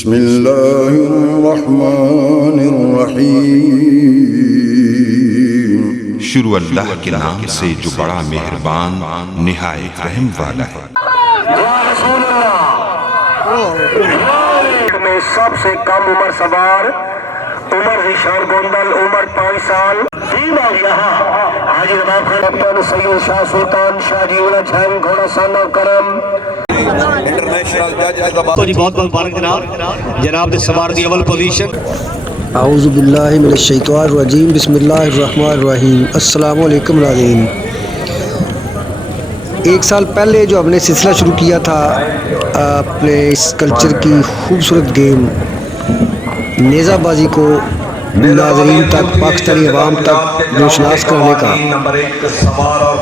बिस्मिल्लाहिर्रहमानिर्रहीम। शुरू अल्लाह के नाम से जो बड़ा मेहरबान निहायत रहम वाला है। में सबसे कम उम्र सवार उमर निशान गोंदल उम्र 5 साल टीम और यहाँ हाजी नवाब खान कैप्टन सैयद शाह सुल्तान शाहजी उला छंग घोड़ा साना करम तो जी बहुत बहुत मुबारक जनाब ने सवार दी अव्वल पोजीशन। आऊज़ु बिल्लाहि मिनश शैतानिर रजीम बिस्मिल्लाहिर रहमानिर रहीम। अस्सलामु अलैकुम नाज़रीन। एक साल पहले जो हमने सिलसिला शुरू किया था अपने इस कल्चर की खूबसूरत गेम नेज़ाबाजी को नाज़रीन तक पाकिस्तानी अवाम तक रोशनास कराने का,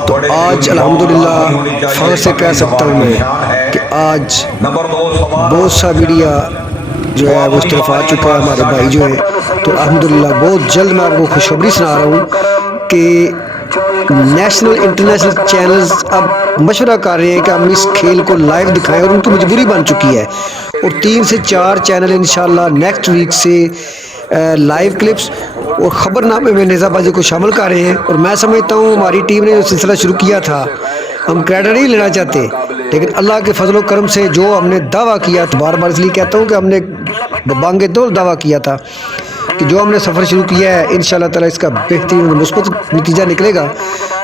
तो आज अल्हम्दुलिल्लाह फ़ख्र से कह सकता हूँ मैं कि आज बहुत सा मीडिया जो है वो इस तरफ आ चुका है, हमारे भाई जो है। तो अल्हम्दुलिल्लाह बहुत जल्द मैं आपको खुशखबरी सुना रहा हूँ कि नेशनल इंटरनेशनल चैनल्स अब मशवरा कर रहे हैं कि हम इस खेल को लाइव दिखाएं, और उनकी मजबूरी बन चुकी है। और 3 से 4 चैनल इंशाल्लाह नेक्स्ट वीक से लाइव क्लिप्स और ख़बरनामे में नेज़ाबाजी को शामिल कर रहे हैं। और मैं समझता हूँ हमारी टीम ने जो सिलसिला शुरू किया था, हम क्रेडिट नहीं लेना चाहते, लेकिन अल्लाह के फजल करम से जो हमने दावा किया, तो बार बार इसलिए कहता हूँ कि हमने बांगे दो दावा किया था कि जो हमने सफ़र शुरू किया है इंशाअल्लाह ताला इसका बेहतरीन और मुस्बत नतीजा निकलेगा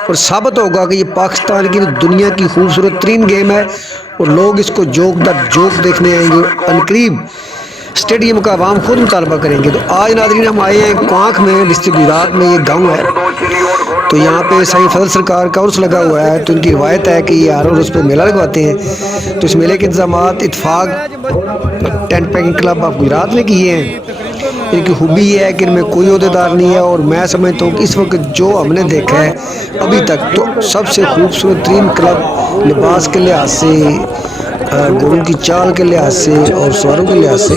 और साबित होगा कि ये पाकिस्तान की दुनिया की खूबसूरत तरीन गेम है और लोग इसको जोक दर जोक देखने आएंगे। अनकरीब स्टेडियम का आवाम खुद मुतालबा करेंगे। तो आज नाज़रीन हम आए हैं क्वांख में, डिस्ट्रिक्ट गुजरात में ये गाँव है। तो यहाँ पे साईं फजल सरकार का उर्स लगा हुआ है। तो इनकी रिवायत है कि ये हर उर्स पे मेला लगवाते हैं। तो इस मेले के इंतजामात इत्तेफाक tent packing club of Gujarat ने किए हैं। इनकी खूबी ये है कि इनमें कोई अहदेदार नहीं है, और मैं समझता हूँ कि इस वक्त जो हमने देखा है अभी तक, तो सबसे खूबसूरत तरीन क्लब लिबास के लिहाज से, घोड़ों की चाल के लिहाज से और सवारों के लिहाज से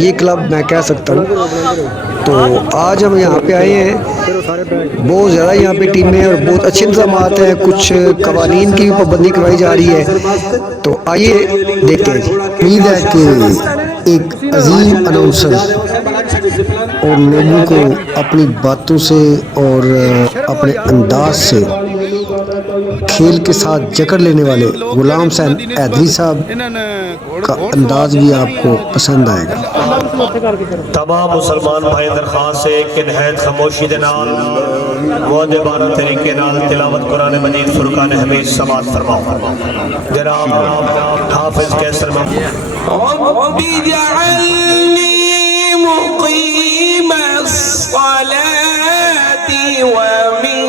ये क्लब मैं कह सकता हूँ। तो आज हम यहाँ पे आए हैं, बहुत ज़्यादा यहाँ पे टीमें और बहुत अच्छे इंतजाम हैं, कुछ कवानीन की भी पाबंदी करवाई जा रही है। तो आइए देखते हैं। उम्मीद है कि एक अजीम अनाउंसर और लोगों को अपनी बातों से और अपने अंदाज से खेल के साथ जकड़ लेने वाले गुलाम हुसैन हैदरी साहब का अंदाज भी आपको पसंद आएगा। तमाम मुसलमान भाई दरखास्त है कि नहायत खामोशी दे नाल मुअद्दिबाना तरीके नाल तिलावत कुरान मजीद फुरकान हमीद समाअत फरमाओ। जनाब हाफिज कैसर रब्बी जअलनी मुक़ीमस सलाती व मिन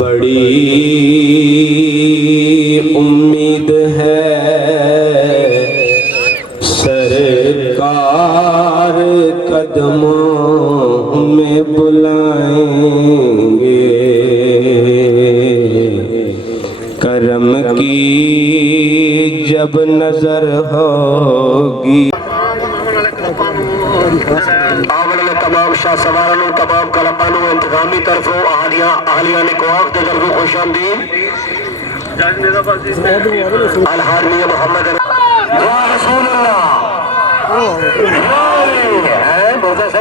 बड़ी उम्मीद है सरकार कदमों में बुलाएंगे, करम की जब नजर होगी। तमाम शाह सवारों तमाम कलाकारों इंतजामी तरफों अहलिया ने क्वांख के तरफ खुशामदीद। अलहारमिया मोहम्मद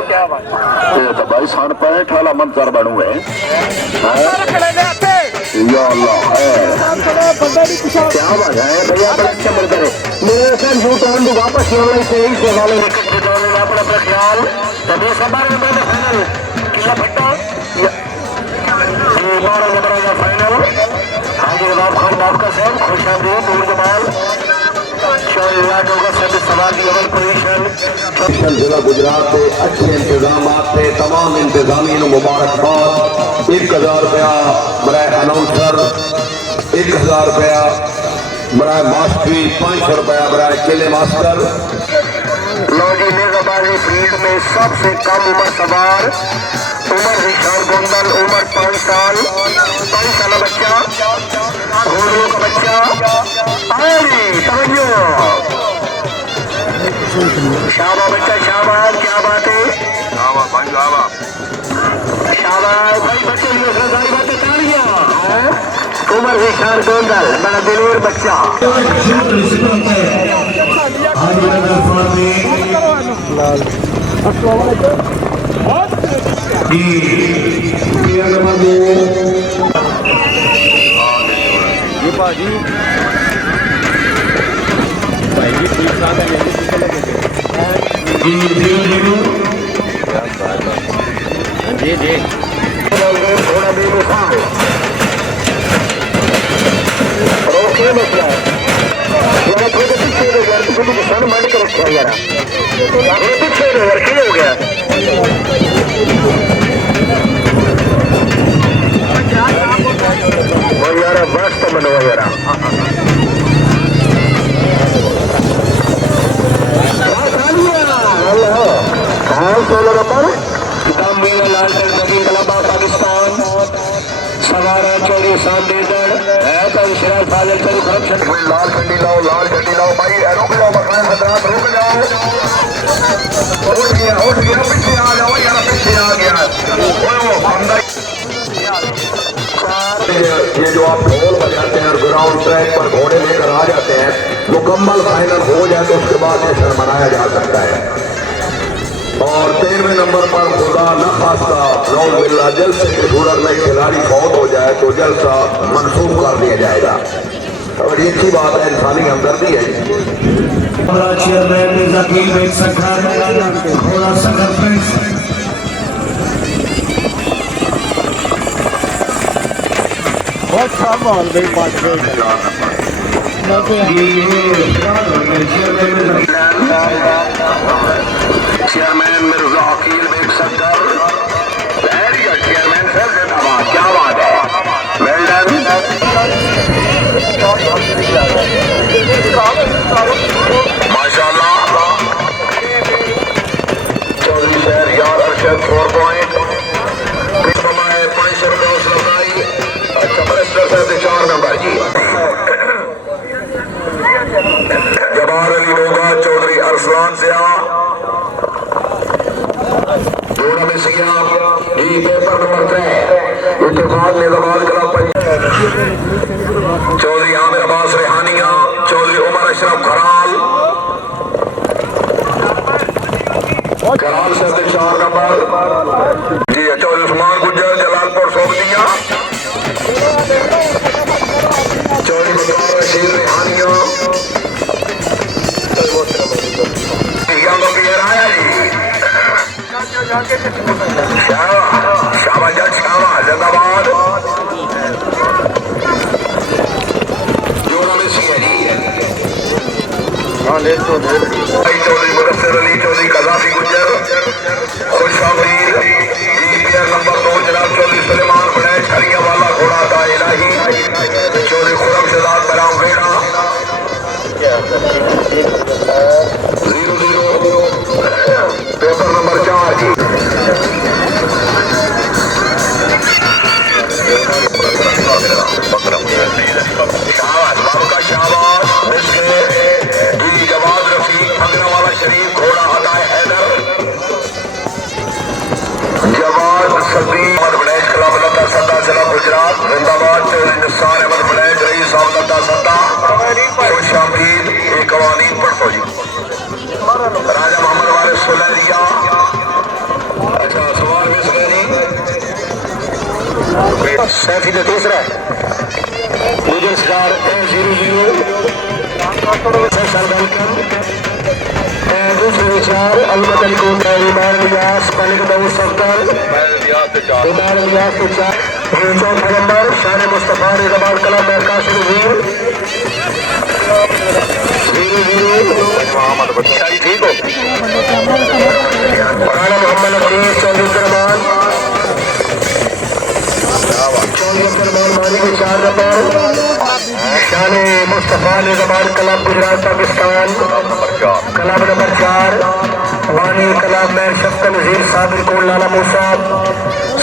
क्या बात है तो भाई 65 वाला मंजर बनू है। या अल्लाह क्या बात है भैया, बड़ा अच्छा मिलता है मेरे सर यू टर्न तो वापस वाले से ही से वाले विकेट गिराने में अपना ख्याल तभी सबार में मैंने फाइनल किला फट्टा ये 12 नंबर का फाइनल हाजी नवाब खान बाप का सैन खुशामदीद दूर जमाल जिला गुजरात के अच्छे इंतजाम से तमाम इंतजामी मुबारकबाद। 1000 रुपया बराए अनाउंसर, 1000 रुपया बराए मास्टरी, 500 रुपया बराए किले मास्टर। लौजी नेजाबाजी फील्ड में सबसे कम उम्र सवार उमर विशाल गोंदल, उम्र 5 साल बच्चा, होलियों का बच्चा। शाबाश बच्चा शाबाश, क्या बात है शाबाश भाई, बच्चे लिए सारी बातें तालियां। उमर विशाल गोंदल बड़ा दिलेर बच्चा। ये बाजी भाई जी ठीक ठाक है, मेरे पीछे लगे थे जी जी थोड़ा बेमिसाल रोके मसला यार, थोड़े पीछे हो गया तो तुम निशान मार के रखा यार, थोड़े पीछे हो यार, क्या हो गया वो यार, मस्त बनवा यार। पाकिस्तान सवारा चौड़ी सामनेगढ़ है तो शराब फाजल चौड़ी करप्शन। लाल झंडी लाओ भाई, रुक जाओ मकान हजरात, रुक जाओ। उठ गया पीछे आ जाओ यार, पीछे आ गया। ये जो आप ढोल बजाते हैं और ग्राउंड ट्रैक पर घोड़े लेकर आ जाते हैं, मुकम्मल फाइनल हो जाए तो उसके बाद ये शर मनाया जा सकता है। और 13वें नंबर पर खुदा न खास्ता नौजुबिल्ला जलसे की सूरत में खिलाड़ी फौत हो जाए तो जलसा मनसूख कर दिया जाएगा। और ये अच्छी बात है, इंसानी हमदर्दी है। बहुत साफ माहौल भाई पाँच चेयरमैन मिर्जा अकील बेग सत्तर, चेयरमैन साहब जिंदाबाद, क्या बात है, वेल डन। माशाल्लाह चौधरी शहर यार अरशद 4 पॉइंट 500 रुपये लगाई। अच्छा मिनिस्टर साहब 4 नंबर जी जवाहर अली लोगा चौधरी अरसलान से पेपर नंबर 3 इत्तेफाक निजामात क्लब चौधरी आमिर अब्बास रेहानिया, चौधरी उमर अशरफ कराल से 4 नंबर जी, चौधरी उस्मान गुज्जर जलालपुर सोबतिया, चौधरी बकार रशीद रेहानिया आया जी। शाबाश जिंदाबाद। जोड़ा में सी है जी, चौधरी मुदस्सिर अली, चौधरी कजाफी गुज्जर, खुशामदीद। नंबर 2 जनाब चौधरी सुलेमान फलैश हरिया वाला घोड़ा का इलाही, चौधरी खुरम शहजाद बराम वेड़ा 00 पेपर नंबर 4 जी। शाबाश बाबू का शाबाश जी। जवाद रफीक फंगरावाला शरीफ घोड़ा अदाए हैदर, जवाद सदी अहमद बड़ैज क्लब लता सद्दा जिला गुजरात जिंदाबाद। चौधरी निसार अहमद बड़ैज रईस साहब लता सद्दा खुशामदीद। ये कवानीन पढ़ो जी। राजा मोहम्मद वारिस सुलैरिया, अच्छा सवाल में सुलैरी सैफी का तीसरा गुजर स्टार 0-0 दूसरे विचार अलमत अली को इमार लियास मलिक दाऊद सफदर इमार लियास के चार चौथा नंबर शान मुस्तफा रिजवान कला मरकास नजीर 0-0 मोहम्मद बच्चाई ठीक हो पराना मोहम्मद अकीस चौधरी रहमान मानी के 4 नंबर शान मुस्तफा रिजवान कला गुजरात पाकिस्तान कलाब नंबर 4 वानी कलाब में शक्कर नजीर साबिर को लाला मूसा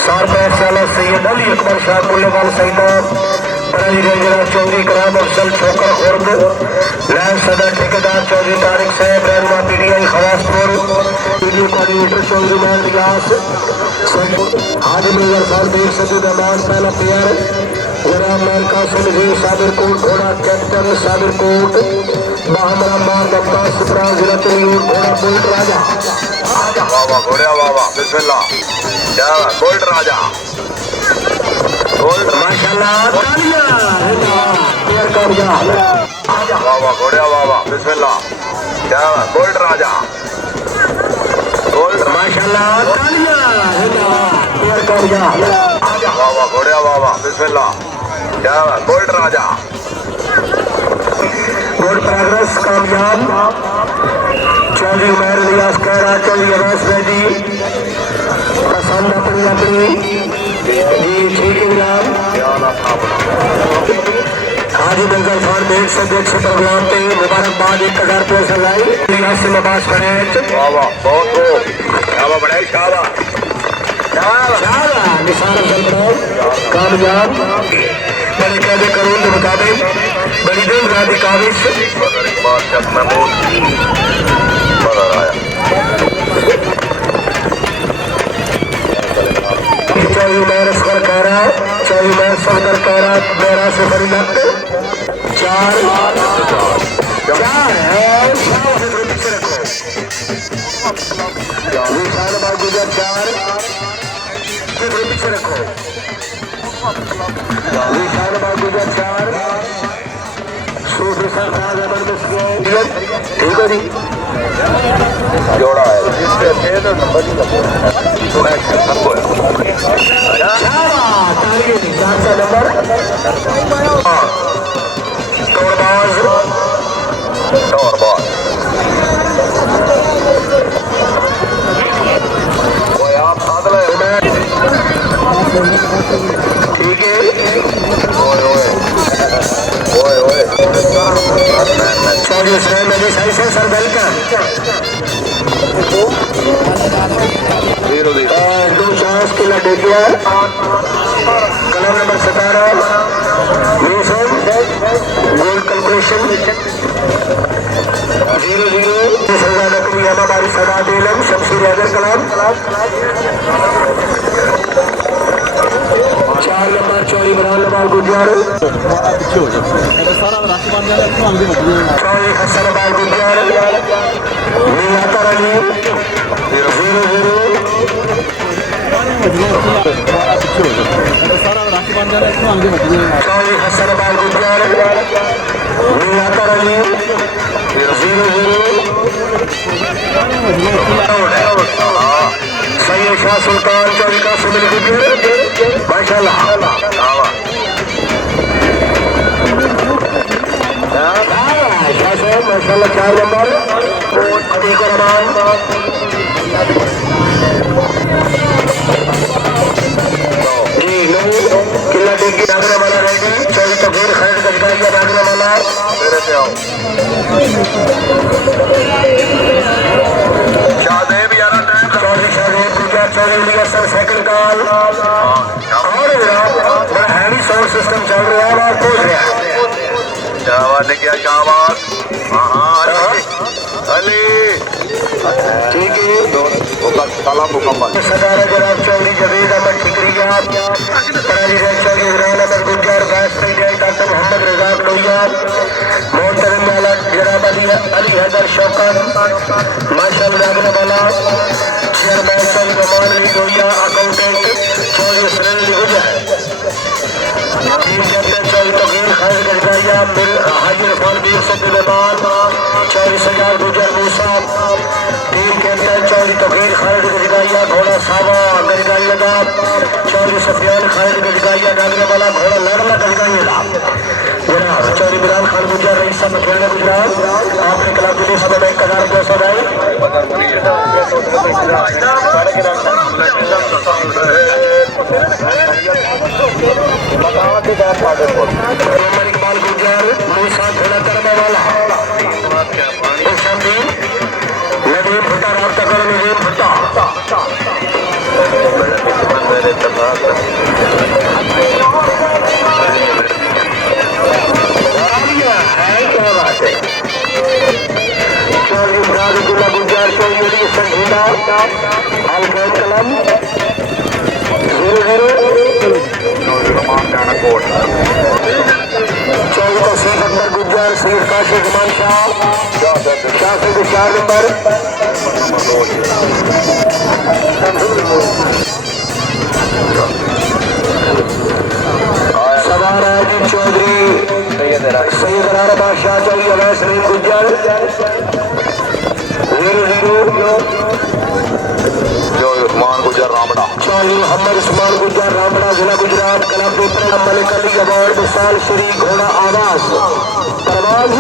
सारपैर शाला सैयद अली अकबर शाह बुल्लेवाल सईदाब पराली रंजना चौधरी कराम अफजल ठोकर खुर्द लैब सदर ठेकेदार चौधरी तारिक साहब रहनुमा PTI Khawaspur video coordinator Chaudhary Mehr Riaz Haji Mirza Khan देख सदर रहमान पहला प्लेयर जनाब महर नजीर साबिर कोट घोड़ा कैप्टन साबिर कोट बाहमरा मार दफ्ता सुपरा जिला तैयूर घोड़ा बुल्ट राजा वाह घोड़ा वाह बिस्मिल्लाह क्या गोल्ड राजा गोल्ड माशाल्लाह तालियां प्लेयर कामयाब वाह घोड़ा वाह बिस्मिल्लाह क्या गोल्ड राजा गोल्ड माशाल्लाह तालियां प्लेयर कामयाब वाह घोड़ा वाह बिस्मिल्लाह क्या गोल्ड राजा गोल्ड प्रोग्रेस कामयाब चौधरी उमर रियाज कैरा चौधरी अवैस बैदी पसंद अपनी जी ठीक है जनाब हाजी दंगल खान देख सकते प्रोग्राम पे मुबारकबाद 1000 रुपये सजाई से मबास फरेज वाह बहुत शाबा बड़े शाबा निसार अफजल बनाओ कामयाब बड़े कैदे कानून के मुताबिक बड़ी दिन रात की काविश महमूद मदर आया चौधरी महर असगर कैरा चौधरी महर सफदर कैरा मेरा से बड़ी लग 4 है पीछे रखो शाहबाग गुजर 4 पीछे रखो शाहबाग गुजर 4 सूफी सरकार ठीक है जी जोड़ा है जिससे तो नंबर ही लगो नंबर टोरबाज वो आप साथ ले ठीक है ओए चौधरी हुसैन नबी सही से सर वेलकम 0-0 दो चांस के लिए देखिए कलम नंबर 17 गोल्ड कैलकुलेशन 0-0 हमारी सदा दिलम शमशीर हैदर कलाम 4 नंबर चौधरी बरहान नवाज गुजर चौधरी हसन नवाज गुजर मियातर अली 0-0 चौधरी हसन नवाज गुजर मियातर अली 0-0 सैयद शाह सुल्तान चौधरी का सुमिल गुजर माशाल्लाह माशाल्लाह 4 नंबर अतीक रहमान जी नो किला टेकी नागरा वाला रहेगी चौधरी तकबीर खैर गजकारिया नागरा वाला मेरे से आओ शाहदेव यारा टाइम चौधरी शाहदेव गुजर चौधरी लिया सर साइकिल काल और बड़ा हैवी साउंड सिस्टम चल रहा है और पहुंच रहा है शाबाश ने किया शाबाश अली ठीक है ताला मुकम्मल सदारा जनाब चौधरी जवेद अहमद ठिकरिया पराली रैन चौधरी इमरान अहमद गुजर वैस डॉक्टर मोहम्मद रजाक लोहिया मोहतरम वाला जनाब अली हैदर शौकत माशाल्लाह वाला चेयरमैन चौधरी रहमान अली लोहिया अकाउंटेंट चौधरी सुरेंद्र गुजर तीन कहते चौरी तकीर खैर गजगाइया हाजी इरफान मीर सब्बान 24,000 गुजर मूसा। तीन कहते चौरी तकीर खैर गजगाइया घोड़ा सावा गजगाइया का 24 सफियान खैर गजगाइया नागरे वाला घोड़ा लड़ला गजगाइया जनाब 24 बिलाल खान गुजर रईस साहब खेलने गुजरात आपने क्लब के लिए सब 1000 पैसा इकबाल गुजर मूसा खेला करने वाला नवीन भुट्टा रास्ता करो नवीन भुट्टा क्या बात है गुला गुजार चौधरी संगीता अलकैम कलम 14 शेख अकबर गुजर सैयद काशिफ इमान शाह से 4 नंबर सवार राजीव चौधरी सैयद राणा बादशाह चौधरी अवैस सलीम गुजर 0-0 उस्मान गुजर रामड़ा चौधरी मोहम्मद उस्मान गुजर रामड़ा जिला गुजरात क्लब दूसरा मलिक अली अवार्ड मिसाल श्री घोड़ा आवाज परवाज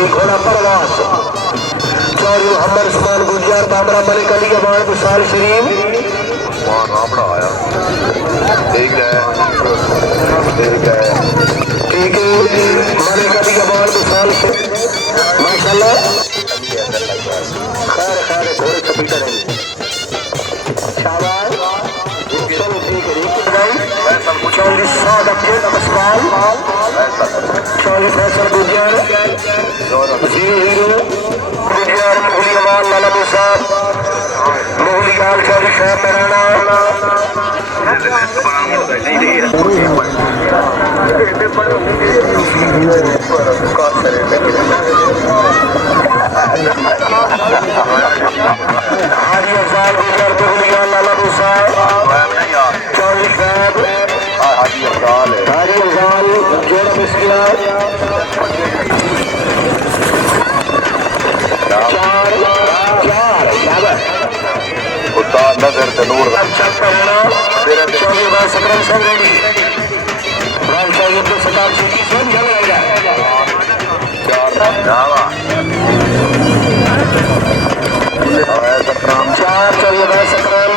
एक घोड़ा परवाज चौधरी मोहम्मद उस्मान गुजर रामड़ा मलिक अली अवार्ड मिसाल शरीफ रामड़ा आया ठीक है मलिक अली अवार्ड मिसाल माशाल्लाह खैर खैर घोड़े सभी करेंगे चौधरी साद अब्दुल नमस्कार चौधरी फैसल गुजर 0-0 गुजर मुगली अमान लाला मूसा मुगली लाल चौधरी साहब मेराना हाजी अफजाल गुजर मुगली लाला मूसा चौधरी साहब हाजी अफजाल जोड़ा मिसकिया 4 उस्ताद नजर तनूर चौधरी बार सकरम सब रेडी राम चाहिए तो सरकार सीटी से जल रहेगा 4 चौधरी बार सकरम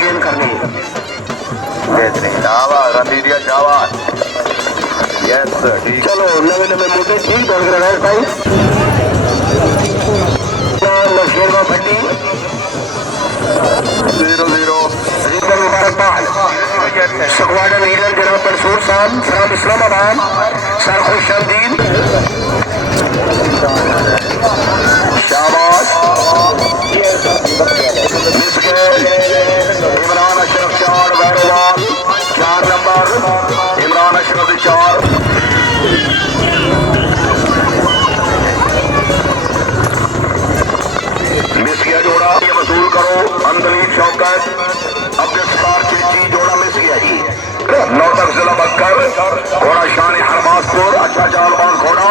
गेम करनी चलो नवे नवे मोटे ठीक बोल रहे हैं भाई शेरवा भट्टी 0-0 सकवाडा लीडर जनाब मंसूर साहब फ्राम इस्लामाबाद सरखुशद्दीन शाबाश इमरान अशरफ 4 बैरोवाल 4 नंबर इमरान अशरफ 4 मिसिया जोड़ा ये वसूल करो अंदलीब शौकत अपने सतार चेची जोड़ा मिसिया जी नौतक जिला बक्कर घोड़ा शान हरमासपुर अच्छा चालबाज घोड़ा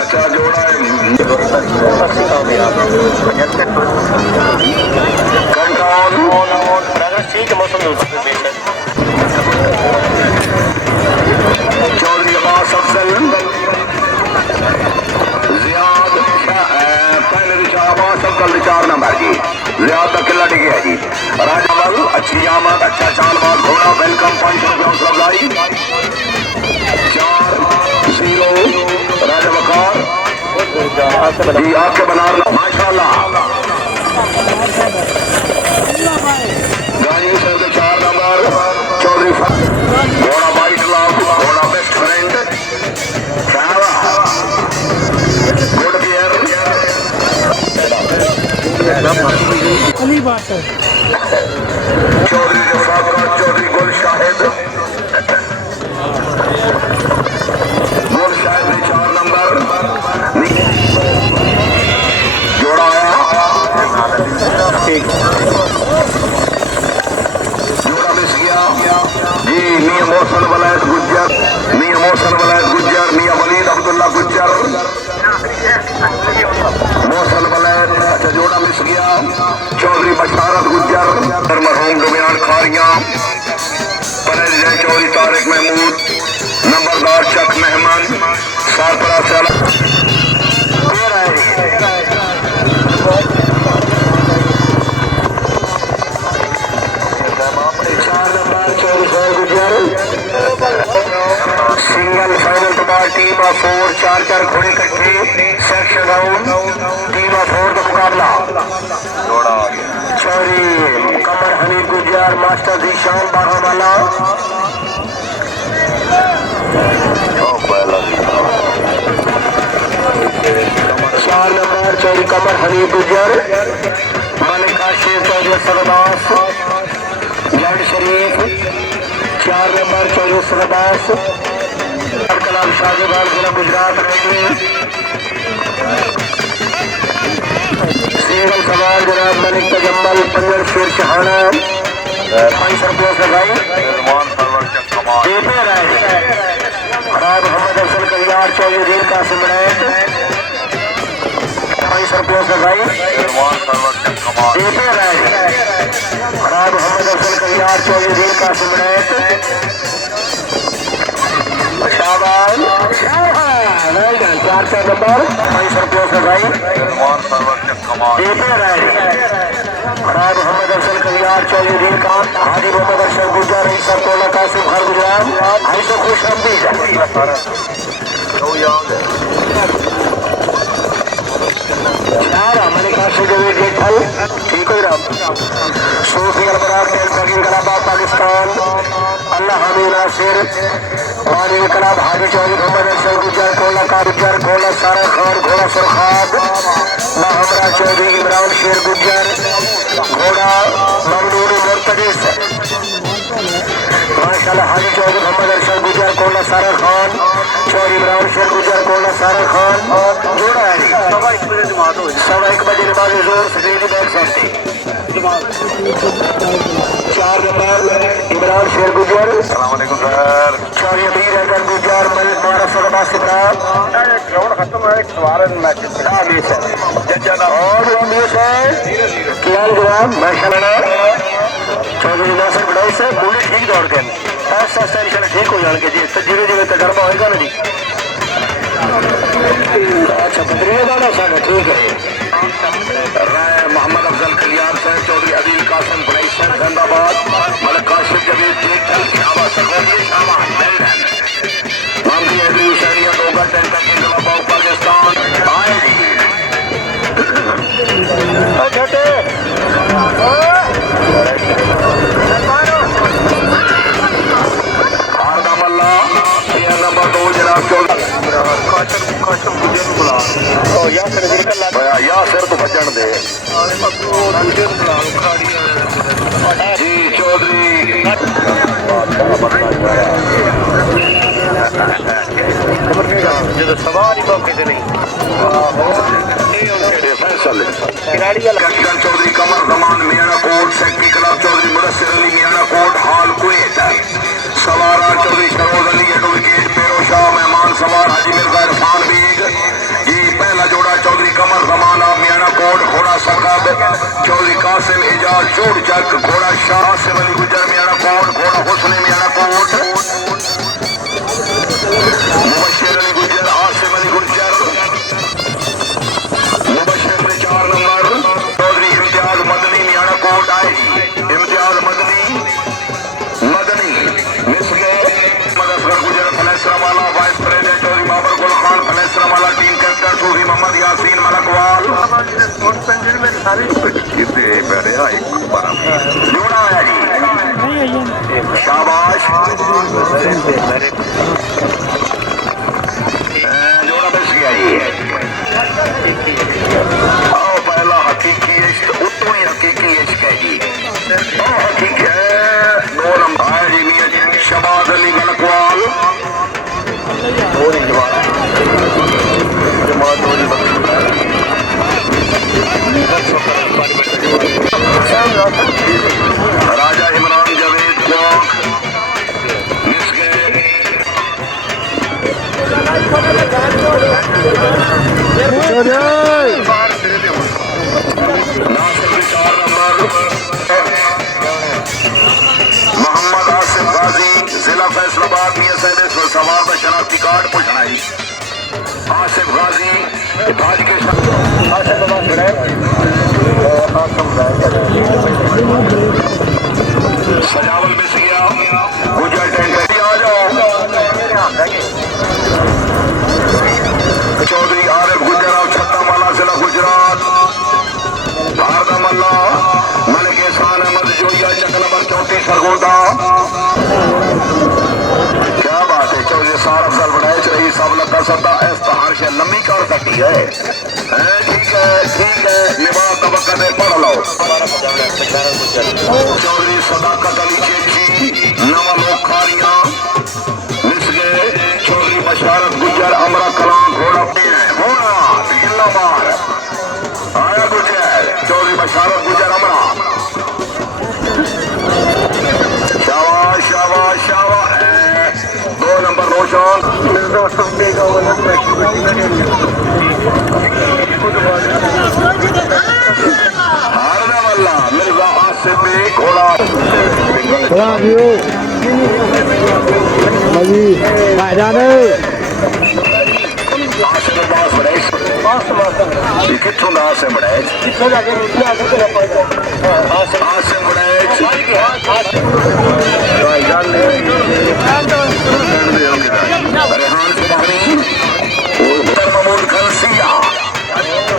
अच्छा जोड़ा चौधरी अब्बास अफजल जियाद पहले अब्बास अफजल 4 नंबर जी जियाद का किला डिगे है जी राजावल अच्छी आमद अच्छा चालबाज घोड़ा वेलकम 500 अफजाई 4-0 राजा वकार जी आपके बना माशाल्लाह गाजी सर के 4 नंबर चौधरी घोड़ा वाइट लाभ घोड़ा best friend good gear team of 4 4 घोड़े इकट्ठे सेक्शन राउंड टीम ऑफ 4 का मुकाबला चौरी कमर हमीद गुजर मास्टर जीशान बागावाला 4 नंबर चौरी कमर हमीद गुजर मलिक काशिफ चौधरी सरदास जैड शरीफ 4 नंबर चौधरी सरदास कलाम शाहजहां जिला गुजरात रेलवे सिंगल सवार जनाब मलिक तजम्मल पंजर शेर शहाना 500 रुपये से भाई खराब मोहम्मद अफसल करियार चौधरी रेल कासिम रैत 500 रुपये से भाई खराब मोहम्मद अफसल करियार चौधरी रेल कासिम रैत शाबाश 4 नंबर 500 रुपये से भाई खराब मोहम्मद अफसल कलियार चौधरी रेल का हाजी मोहम्मद अशरफ गुजर सर कोला कासिम खर गुजरात भाई से खुश आमदीद मलिक काशिफ जवेद जेठल ठीक हो राम सूफी अलबरार तेल फकीर कलाबाद पाकिस्तान अल्लाह हामी नासिर वाली कलाब हाजी चौधरी मोहम्मद अशरफ गुजर कोला का गुजर कोला सारा खान घोड़ा सुरखाब हमरा चौधरी इमरान शेर गुजर घोड़ा ममनून मुर्तजिस माशाल्लाह हाजी चौधरी मोहम्मद अशरफ गुजर कोला सारा खान चौधरी इमरान शेर गुजर कोला सारा खान जोड़ा है 1:15 बजे नमाज जोर सफेद बैग सकते 4 नंबर इमरान शेर गुजर चौधरी अमीर अगर गुजर मलिक मारा सरबा सिद्धा खत्म है और क्या जनाब माशाल्लाह चौधरी नासिर बड़ाई से बुलेट ठीक दौड़ गए ऐसा इंशाल्लाह ठीक हो जाएंगे जी धीरे धीरे तजर्बा होगा ना जी अच्छा बदरेगा ना सारा ठीक है राय मोहम्मद अफजल कलियार से चौधरी अदील कासिम बड़ाई से जिंदाबाद मलिक काशिफ जवेद जेठल की आवाज पाकिस्तान नंबर 2 जनाब यासिर तो बजन दे जी चौधरी जो सवार ही मौके से नहीं चौधरी कमर जमान मियाना कोट सेक्रेटरी क्लब चौधरी मुदस्सिर अली मियाना कोट हाल कुवैत सवार चौधरी शरोज अली एडवोकेट पेरोशाह मेहमान सवार हाजी मिर्जा इरफान बेग ये पहला जोड़ा चौधरी कमर जमान मियाना कोट घोड़ा सकब चौधरी कासिम एजाज चोट चक घोड़ा शाह आसिम अली गुजर मियाना कोट घोड़ा हुस्न मियाना कोट मुबश्शिर अली गुजर आसिम अली गुजर मुबश्शिर में 4 नंबर चौधरी इम्तियाज मदनी मियाना कोट आए इम्तियाज मदनी मिस गए मदसगर गुजर फलेसरावाला वाइस प्रेसिडेंट चौधरी बाबर गुल खान फलेसरावाला टीम कैप्टन सूफी मोहम्मद यासीन मलकवाल जोड़ा है जी शाबाश जोड़ा बच गया जी पहला हकीकी इश्क उतों ही हकीकी इश्क है जी हकीकी है 2 नंबर है जी मियां शबाज अली मलकवाल राजा इमरान जवेद क्वाक मिस गए नासिर 4 नंबर मोहम्मद आसिफ गाजी जिला फैसलाबाद मियां साहब सवार का शनाख्ती कार्ड पूछना है आसिफ गाजी भाज के सजावल मिस गया गुजर टेंट आ जाओ है ठीक है निभा तबक्का पढ़ लो चौधरी सदाकत अली चेची नवा लोग खारियां मिसगे चौधरी बशारत गुजर अमरा कलाम घोड़ा घोड़ा जिल्लाबाद आया गुजर चौधरी बशारत गुजर अमरा शाबाश शाबाश शाबाश 2 नंबर रोशन हारने वाला मिर्जा आसिफ घोड़ा कितों का आसिम बड़ैच आसिम बड़ैच रेहान सुबानी महमूद खलसिया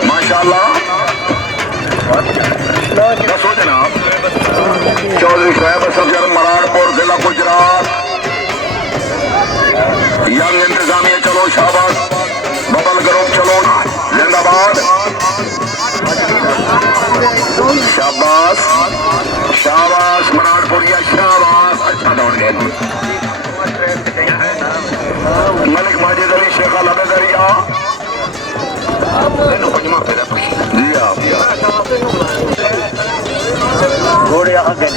माशाल्लाह दसो जनाब चौधरी शोएब असगर मराड़पुर जिला गुजरात यंग इंतजामिया चलो शाबाश बबल ग्रुप चलो जिंदाबाद शाबाश शाबाश मराड़पुरिया शाबाश अच्छा दौड़ गए मलिक माजिद अली शेख अलबदरिया जी आप घोड़े आगे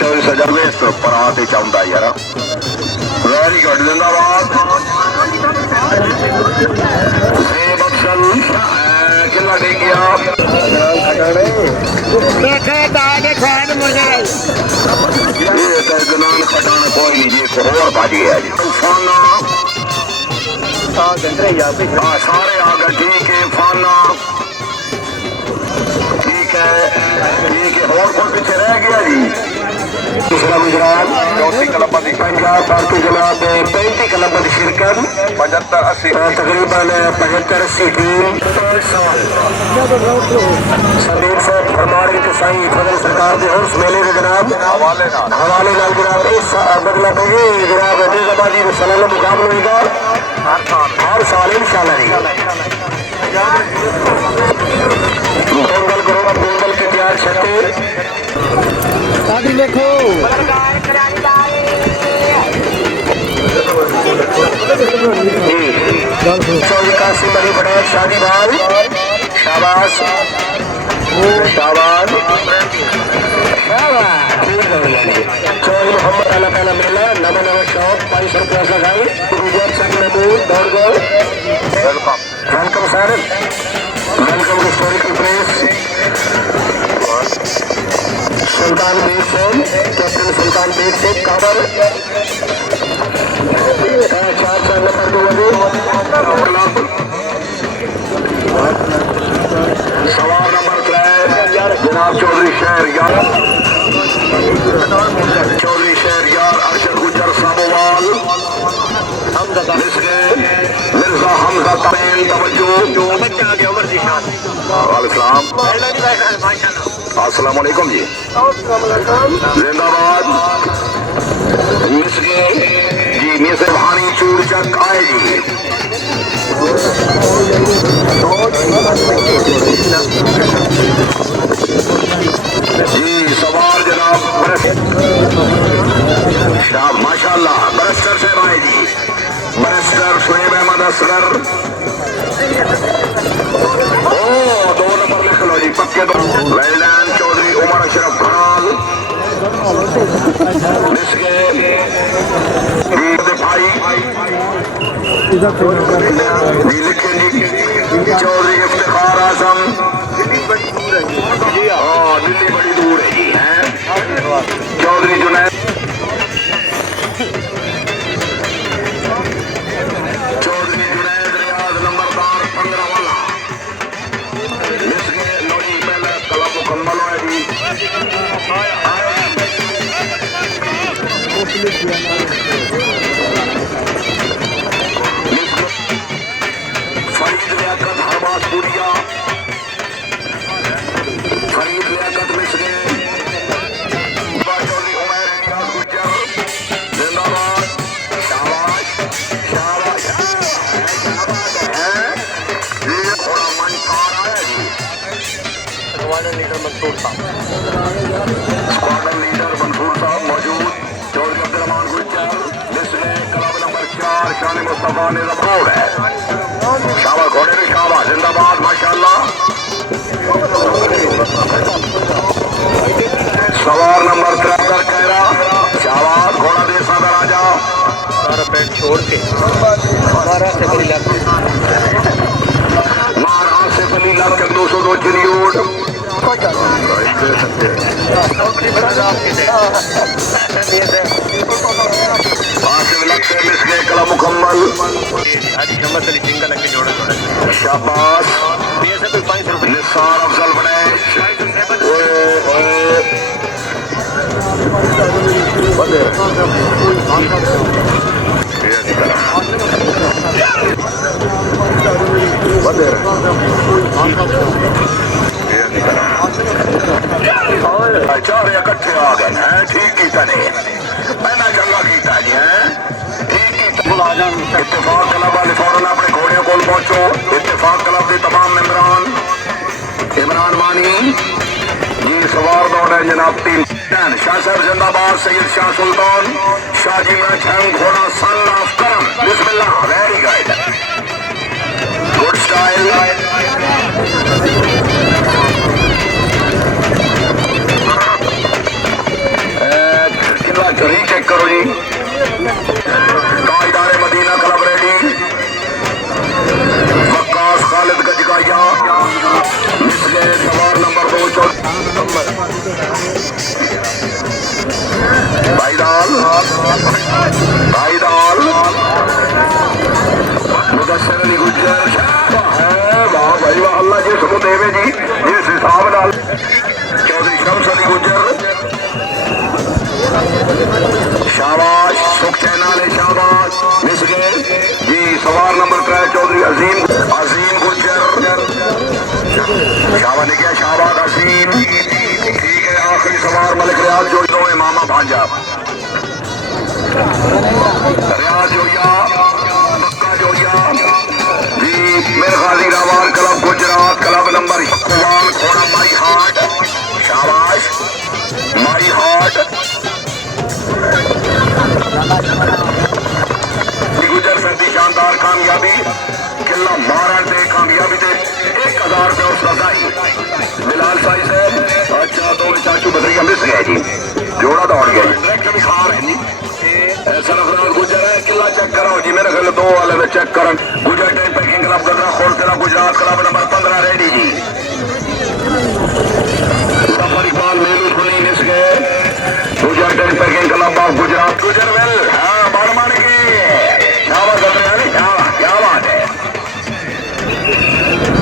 चौधरी सजा पर आते चाहता यार वेरी गुड जिंदाबाद किला डेंगिया गनान खटाना कोई नहीं जी और बाजी है फाना सारे आ गए ठीक है फाना ठीक है और कोई पीछे रह गया जी दूसरा गुजरात चौथी क्लब पंजाब भारतीय जनाब 35 क्लब शिरकत 75-80 तकरीबन 75-80 टीम सबीर से फरमारी तो सही फजल सरकार के उर्स मेले के जनाब हवाले नाल जनाब इस मतलब ये जनाब अजीजाबादी में सलाना मुकाबला होगा हर साल इंशाल्लाह बोंगल के तैयार छते देखो कासिम अली पटेल शादी भाई शाबाश शाबाश चौधरी मोहम्मद अला पहला मेला नवा शौक 500 रुपया लगाई दौड़ गए welcome sir welcome historical place Sultan Baig Singh captain Sultan Baig Singh काबर 4 नंबर 2 सवार नंबर 3 जनाब चौधरी शहर यार अरशद गुजर साबोवाल मिर्जा हमजा तमीम तवज्जो अस्सलाम वालेकुम जी जिंदाबाद मिसगे जी मिसर भानी चूड़ चक आए जी जी सवार जनाब माशाल्लाह बरस्टर से भाई जी बरस्टर शुएब अहमद असगर 2 नंबर लिख लो जी पक्के दो वेलडन चौधरी उमर अशरफ खान भाई जी लिखे जी चौधरी इफ्तिखार आजम हाँ दिल्ली बड़ी दूर है जी चौधरी जुनैद रियाज नंबरदार 15 वाला जिसके नौजी पहले कला मुकम्मल है जी फरीद लियाकत हरबासपुरिया फरीद लियाकत मिसरे चौधरी उमैर रियाज गुजर जिंदाबाद मुस्तफा ने जबूर है। शाबाश घोड़े भी शाबाश, जिंदाबाद माशाल्लाह। सवार नंबर 73 कहरा, शाबाश घोड़ा देसा का राजा। सारा पेट छोड़ के महाराष्ट्र से इलाके महाराज से बली लाख 202 चिरियोड कला मुकम्मल। शाबाश निसार अफजल बने चार इकट्ठे आ गए हैं। ठीक कीता नहीं पहला चंगा कीता जी है। ठीक कीता इत्तेफाक क्लब वाले फौरन अपने घोड़े को पहुंचो। इत्तेफाक क्लब के तमाम मेंबरान इमरान मानी जी सवार दौड़ है जनाब। टीम शाह साहब जिंदाबाद। सैयद शाह सुल्तान शाहजी में छंग घोड़ा सन ऑफ करम। बिस्मिल्लाह वेरी गुड गुड स्टाइल। चरी चेक करो जी। कायदारे मदीना क्लब रेडी। वक्कास खालिद गजगाइया मिस गए। सवार नंबर 2 भाईदाल भाईदाल मुदस्सिर अली गुज्जर है। वाह भाई वाह, अल्लाह जी सबको देवे जी इस हिसाब नाल। चौधरी शम्स अली गुज्जर शाबाश। सुख चैनल है शाबाश मिस गए जी। सवार नंबर 3 चौधरी अजीम गुज्जर शाबाश ने किया। शाबाश अजीम ठीक है। आखिरी सवार मलिक रियाज जो दो इमामा भांजा रियाज जोया पक्का जोया जी। मेरे गाजी रावाल क्लब गुजरात क्लब नंबर 1 घोड़ा माई हार्ट शाबाश माई हार्ट। गुजर फैदी शानदार कामयाबी किला मारण दे कामयाबी दे 1000 रुपये उस रजाई बिलाल साई साहब। अच्छा तो चाचू बदरिया मिस गए जी। जोड़ा दौड़ गया जी। डायरेक्ट भी खा रहे जी। सरफराज गुजर है। किला चेक कराओ जी। मेरे ख्याल 2 वाले में चेक करन। गुजर time packing club गदरा खोलतेरा Gujarat club number 15 ready जी। सफर इकबाल मेलू खुली मिस गए। गुजर time packing club of Gujarat गुजर वेल हाँ बार मान के शाबाश क्या बात है।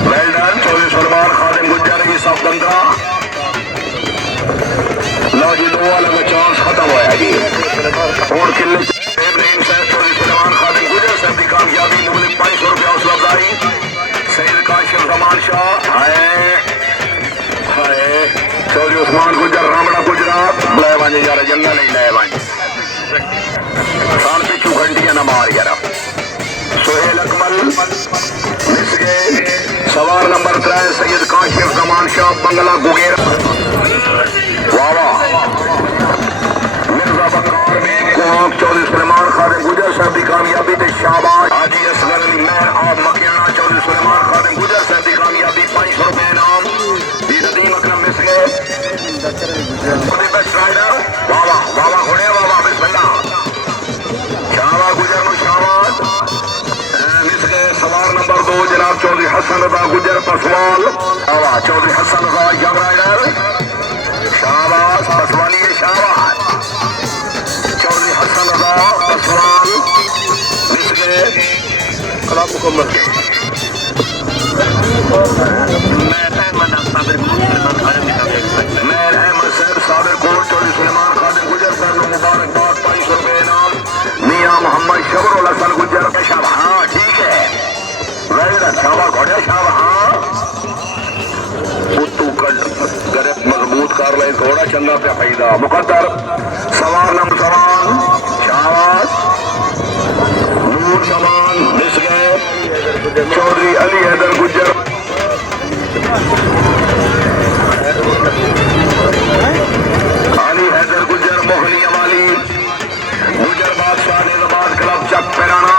Well done. 24 फरमान खादिम गुजर ये सब 15 लो जी। 2 वाले में चांस खत्म हुआ जी। और किले सलमान खादिम गुजर साहब की कामयाबी मुबलिक 500 रुपया हौसला अफजाई। सैयद काशिफ रमान शाह हाय चौधरी उस्मान गुजर रामड़ा गुजरात बुलाए वाजे यार जंगल नहीं लाए वाजे साल पिछू घंटिया न मार यार। सोहेल अकमल मिस गए। सवार नंबर 3 सैयद काशिफ रमान शाह बंगला गुगेर वावा मिर्जा बकार में कोक। चौधरी सुलेमान खादिम गुजर साहब की कामयाबी ते शाबाश। हाजी असगर अली मेहर और मकियाना चौधरी सुलेमान खादिम गुजर साहब की कामयाबी 500 रुपये इनाम जी। नदीम अकरम मिस गए। बेस्ट राइडर वावा वावा घोड़े वावा बिस्मिल्लाह शाबाश गुजर नु शाबाश मिस गए। सवार नंबर 2 जनाब चौधरी हसन रजा गुजर पसवाल वावा। चौधरी हसन रजा यंग राइडर शाबाश पसवाली शाबाश। चौधरी हसन रजा पसवाल मिस गए। क्लब मुकम्मल। मेर अहमद साहब साबिर कोट चौधरी सुलेमान खादिम गुजर साहब को मुबारकबाद 500 रुपये इनाम। मियाँ मोहम्मद शबरुल हसन गुजर शाबाश हाँ ठीक है। वेल शाबाश घोड़े शाबाश हाँ पुत्तू गरब मजबूत कर ले घोड़ा चंगा पे फायदा मुकद्दर। सवार नंबर सवान शाबाश नूर शमान मिस गए। चौधरी अली हैदर गुजर अली हैदर गुजर मोहलिया वाली गुजर बादशाह निजाबाद क्लब चक पैराना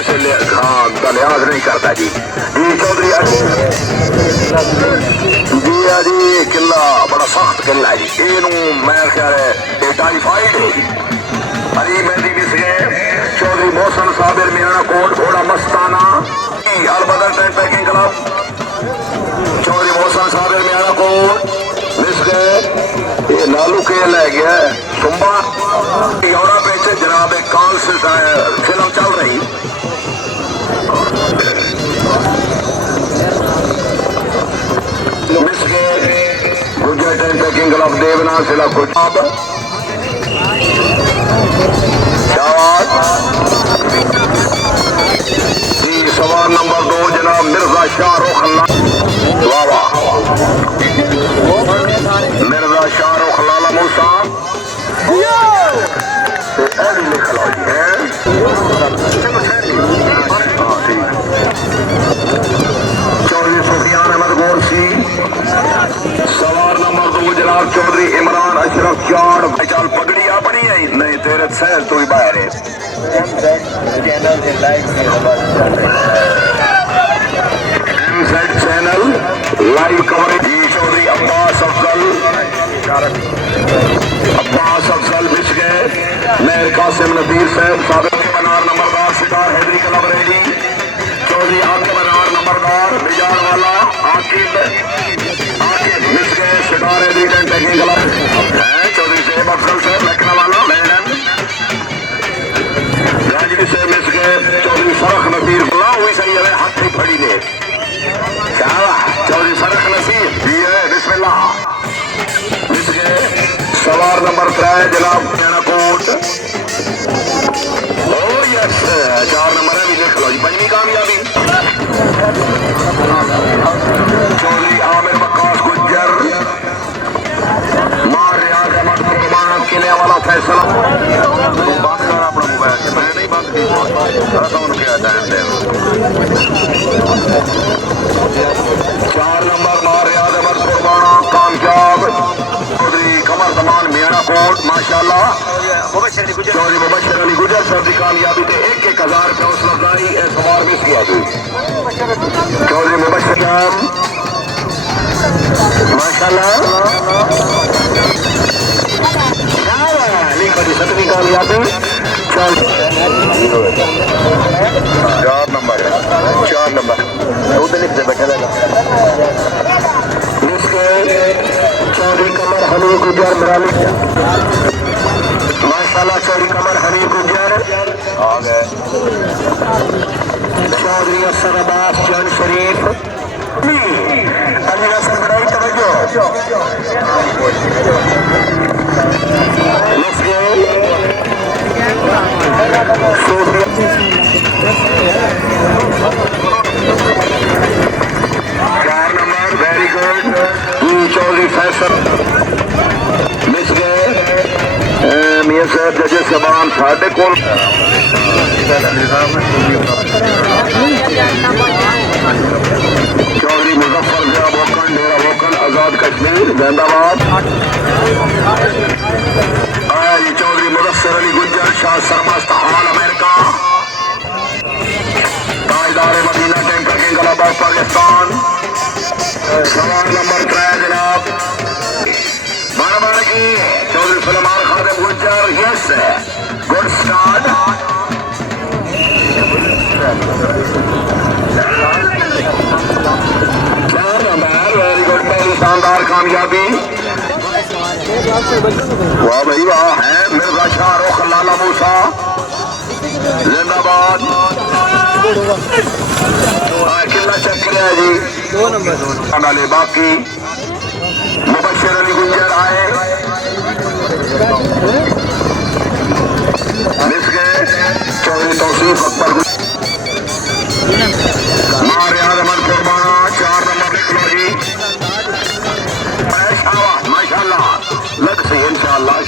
किसी का लिहाज नहीं करता जी। जी चौधरी जी है जी, किला बड़ा सख्त किला है जी। इनू मैं ख्याल है ये टाइफाइड है जी। अली मेहदी मिस गए चौधरी मोहसन साबिर मियाना कोट घोड़ा मस्ताना Albadar tent packing club Chaudhary Mohsin Sabir Miana Kot miss गए। ये नालू के ले गया सुम्बा यौरा पे जनाब काल से फिल्म चल रही। मिस गए गुजर टेंट पैकिंग क्लब देवना जिला गुजरात। जी सवार नंबर 2 जनाब मिर्जा शाहरुख वाह मिर्जा शाहरुख लाला मूसा लिख लो जी है। चौधरी सुफियान अहमद गोरसी सवार नंबर 2 जनाब चौधरी इमरान अशरफ चाड़। चल पगड़ी अपनी है नहीं तेरे शहर तो ही बाहर है। चैनल लाइव कवरेज जी चौधरी अब्बास अफजल बिछ गए मेहर कासिम नदीर साहब साबिक बनार नंबरदार सितार हैदरी क्लब रेडी चौधरी आके बनार नंबरदार बिजार वाला आकिब मिस गए सितार हैदरी टैगिंग क्लब चौधरी सेब अफजल साहब लखनऊ वाला मैडम राजवी से मिस गए चौधरी फरख नसीर हुई सही है हाथ ही फड़ी ने चौधरी फरख नसीर जी है बिस्मिल्लाह मिस गए। सवार नंबर 3 जनाब कोट ओ यस 4 नंबर है भी लिख लो जी। पंजवी कामयाबी चौधरी आमिर बक्कास गुज्जर मार रियाज अहमद कुर्बान किले वाला फैसला बंद कर अपना मोबाइल मैं नहीं बंद की क्या टाइम 4 नंबर मार रियाज अहमद कुर्बान कामयाब चौधरी कमर जमान मियाना कोट माशाल्लाह चौधरी मुबशर अली गुजर साहब की कामयाबी थे 1,000 रुपया हौसला अफजाई सवार मिस किया थी चौधरी मुबशर माशाल्लाह लिखो जी 7वीं कामयाबी 4 नंबर 2 दिन से बैठे रहेगा चौधरी कमर हनी गुजर मराली माशाल्लाह चौधरी कमर हनी गुजर आ गए चौधरी असर अब्बास जन शरीफ अली हसन बड़ाई तवज्जो very good Chaudhry Faisal miss गए मियां साहब जजेस जबान साढ़े को चौधरी मुजफ्फर जरा वोकन डेरा वोकन आजाद कश्मीर जैंदाबाद चौधरी मुदस्सर अली गुज्जर शाह सरमस्त हाल America Tajdar Madina tanker king Allahabad Pakistan सवाल नंबर 3 जनाब बार की Chaudhary Salman Khadim Gujjar yes good start very good पहली शानदार कामयाबी वाह भाई वाह है मिर्जा शाहरुख लाला मूसा जिंदाबाद किला चक्कर है जी 2 नंबर बाकी मुबशर अली गुज्जर आए मिस गए चौधरी तौसीफ अकबर मार याद अमन कुर्बाना 4 नंबर लिख लो जी माशाल्लाह लग से इंशाल्लाह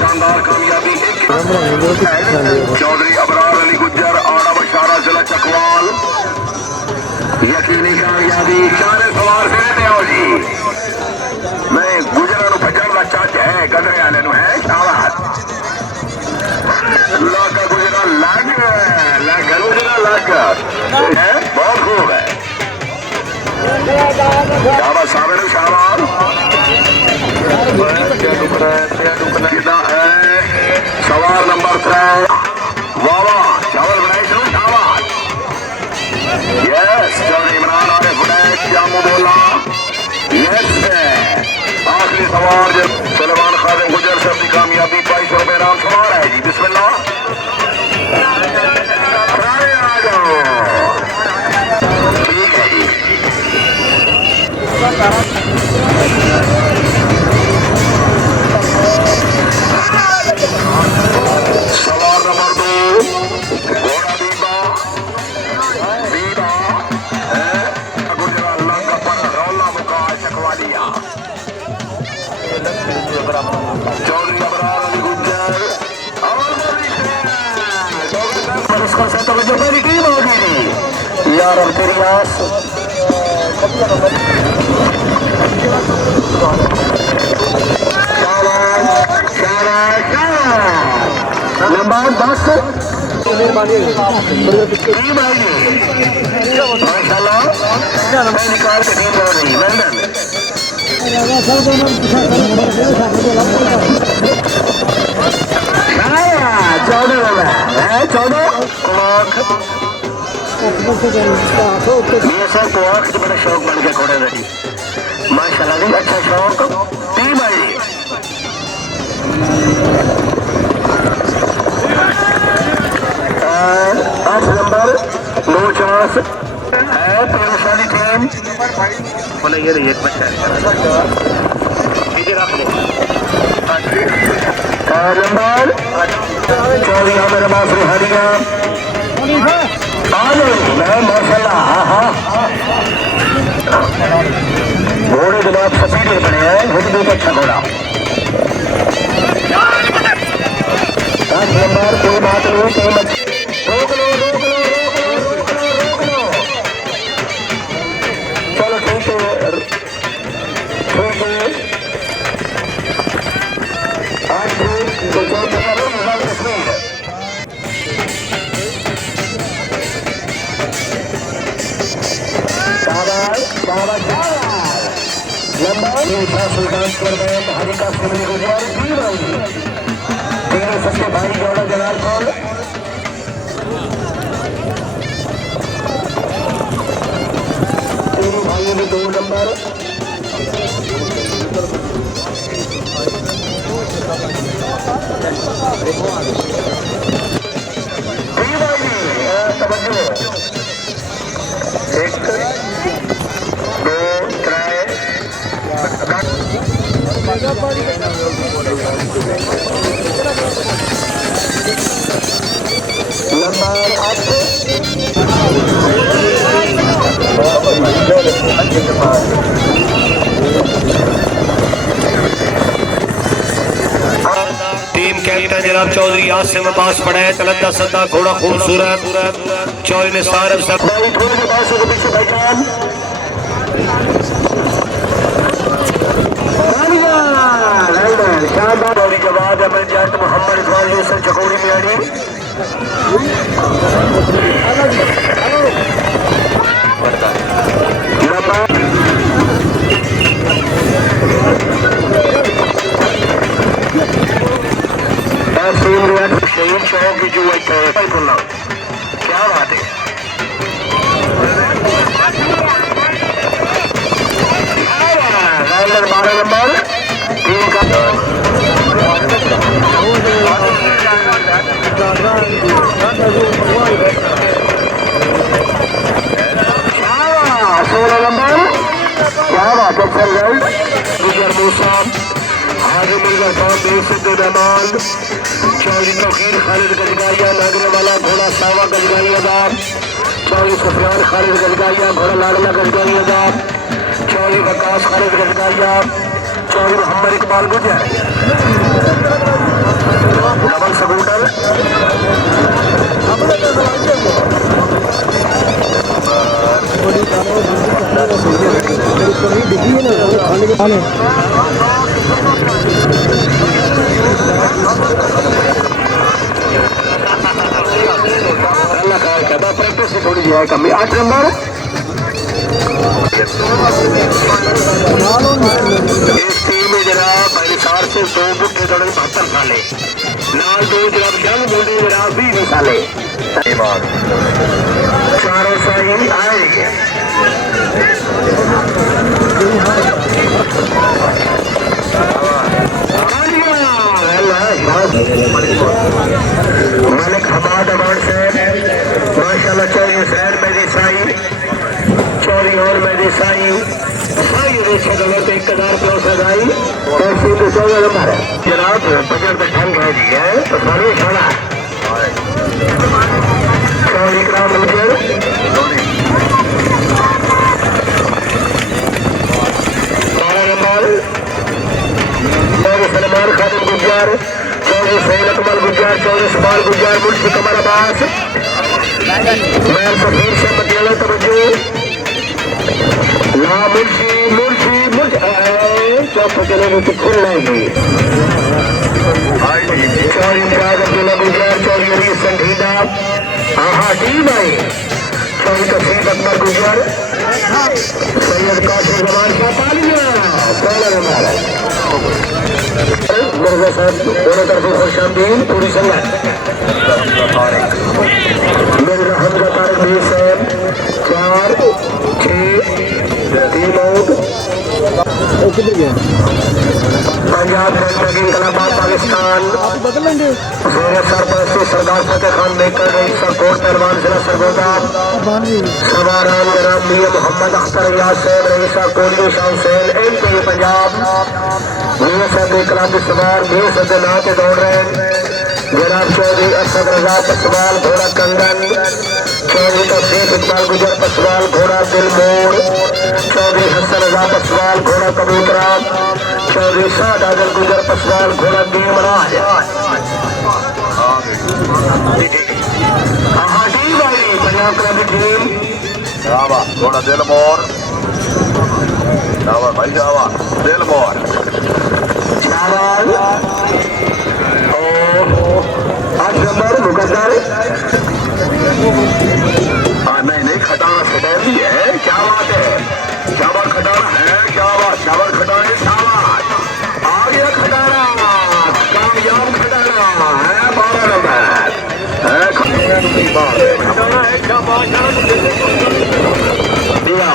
शानदार कामयाबी चौधरी अबरार अली गुज्जर आड़ा बशारा जिला चकवाल यकीनी कामयाबी 4 सवार से आओ जी मैं गुजर भजन का चच है गदरे वाले है शाबाश लाका गुजरा लाग गुजरा लाका बहुत खूब है। शाबाश साबिर शाबाश सवाल नंबर 3 वाह चावल बनाए शुरू शाबाश यस चौधरी इमरान आरिफ बुलैक जामू बोला यस आखिरी सवाल जब सलमान खादिम गुजर से अपनी कामयाबी 2200 रुपए नाम सवाल है जी बिस्मिल्लाह आ जाओ ठीक है जी। सवाल नंबर 2 घोड़ा बीबा गुजरा लंग पर रौला मुका चकवालिया चौधरी अबरार अली गुज्जर और इसका सेंटर में जो पहली टीम होगी यार अब तेरी आस नंबर 10 टीम आएगी माशाल्लाह मैं निकाल के टीम हो रही लंदन ये सब तो आँख बड़ा शौक बन गया घोड़े रही माशाल्लाह जी अच्छा शौक टीम आई 8 नंबर 49 है परेशानी टीम बोले ये रही एक बच्चा नंबर चौधरी मेरे पास रिहानिया माशाल्लाह घोड़े जनाब सफीडे बने हैं बहुत अच्छा घोड़ा 8 नंबर कोई बात नहीं कोई मत रोक लो चलो ठीक है सबसे भारी जोड़ा जलाल कौन तीनों भाइयों में 2 नंबर टीम कैप्टन जनाब चौधरी आसिम अब्बास पड़ा है तलंदा सद्दा घोड़ा खूबसूरत चौधरी ने सारब सब जवाब अमर जाट मोहम्मद इकबाल यूसुफ चकोरी मियानी शहीद शौक की जो क्या बात है 12 नंबर टीम का क्या बात है चल गई गुजर मूसा आगे मिर्जा साहब बेसिद्ध मेहमान चौधरी तौकीर खालिद गजगारिया नागरे वाला घोड़ा सावा गजगारिया दाब चौधरी सुफियान खालिद गजगारिया घोड़ा लाडला गजगारिया दाब चौधरी वकास खालिद गजगारिया चौधरी मोहम्मद इकबाल गुजर डबल स्कूटर खाने की थोड़ी जी है कमी। 8 नंबर इस टीम में जनाब पहले से 2 बुढ़े थोड़े 72 साले नाल 2 जनाब यंग मुंडे जनाब 20 साले चारों सही आएंगे। मलिक हमाद अमान साहब माशाल्लाह चौरी हुसैन मेरी साई चौरी और मेरी साई साई रेशा गलत 1000 प्लस लगाई और सीधे 14 नंबर है जनाब बजट का ढंग है जी है तो सारे खाना चौरी ग्राम मुझे 12 नंबर सलमान खादिम गुजर 24 सैन अकमल गुजर 24 बाल गुजर मुर्शी कमर अब्बास मैं सफीर से पटियाला तवज्जो ला मुर्शी मुर्शी मुर्श चौथे चले में खुल रहेगी चौरी मुराद अब्दुल्ला गुजर चौरी अली संठीदा हाँ टीम आई चौरी कसीम अकबर गुजर सैयद कासिम जमान शाह पालिया 16 नंबर मिर्जा साहब दोनों तरफों खुशामदीन पूरी संगत मिर्जा हमजा तारक मीर साहब 4 6 3 आउट पंजाब नेशनल इनकलाबाद पाकिस्तान सरपरस्ती सरदार फतेह खान मेकर रईस कोट पहलवान जिला सरगोदा सवाराम जनाब मियां मोहम्मद अख्तर रियाज साहब रईसा कोहली शाह हुसैन MP पंजाब मियां साहब इकलाब सवार मियां साहब नाम के दौड़ रहे हैं जनाब चौधरी असद रजा पसवाल घोड़ा कंगन चौधरी तफरीफ इकबाल गुजर पसवाल घोड़ा दिल मोड़ चौधरी हसन रजा पसवाल घोड़ा कबूतरा चौधरी साद आदल गुजर पसवाल घोड़ा भीमराज पंजाब क्लब की टीम घोड़ा दिल मोड़ भाई जावा दिल मोड़ चावल 8 नंबर मुकद्दर नहीं खटाना सदैवी है क्या बात है चावल खटाना है क्या बात चावल खटाने चावल आ गया खटाना कामयाब खटाना है 12 नंबर है खटाना है क्या बात दिया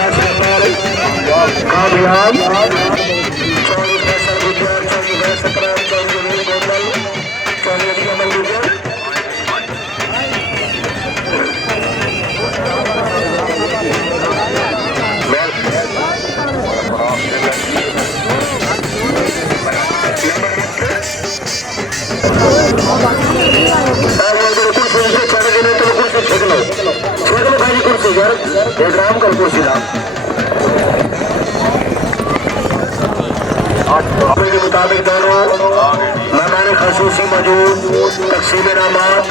10 नंबर कामयाब 24 फैसल गुजर 24 सकराम 24 गोंदल 24 अमल गुजर ग्राम कर कुर्सी के मुताबिक दोनों मेहमान खसूसी मौजूद तकसीम इनामात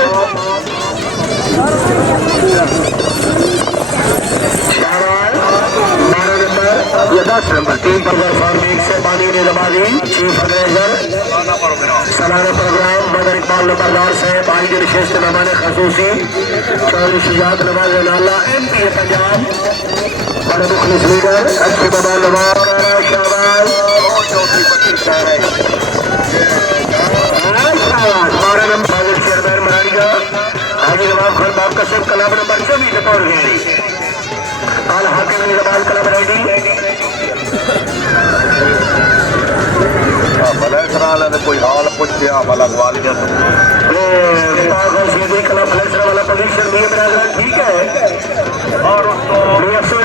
10 नंबर टीम पर फार्मिंग से पानी ने दबादी चीफ अग्रेजर सालाना प्रोग्राम मदर इकबाल नंबरदार से पानी के विशेष मेहमान खसूसी चौधरी शुजात नवाज नाला MP पंजाब बड़े मुखलिस लीडर अच्छे बाबा नवाज शाबाश 12 नंबर चेयरमैन मरानिया हाजी नवाब खान बाब कसम क्लब नंबर 24 पे पहुंच गई आल हाकिम निजाबाद क्लब रेडी कोई हाल पूछा वाला वालिया वाला पोजीशन भी मेरा ठीक है और उसको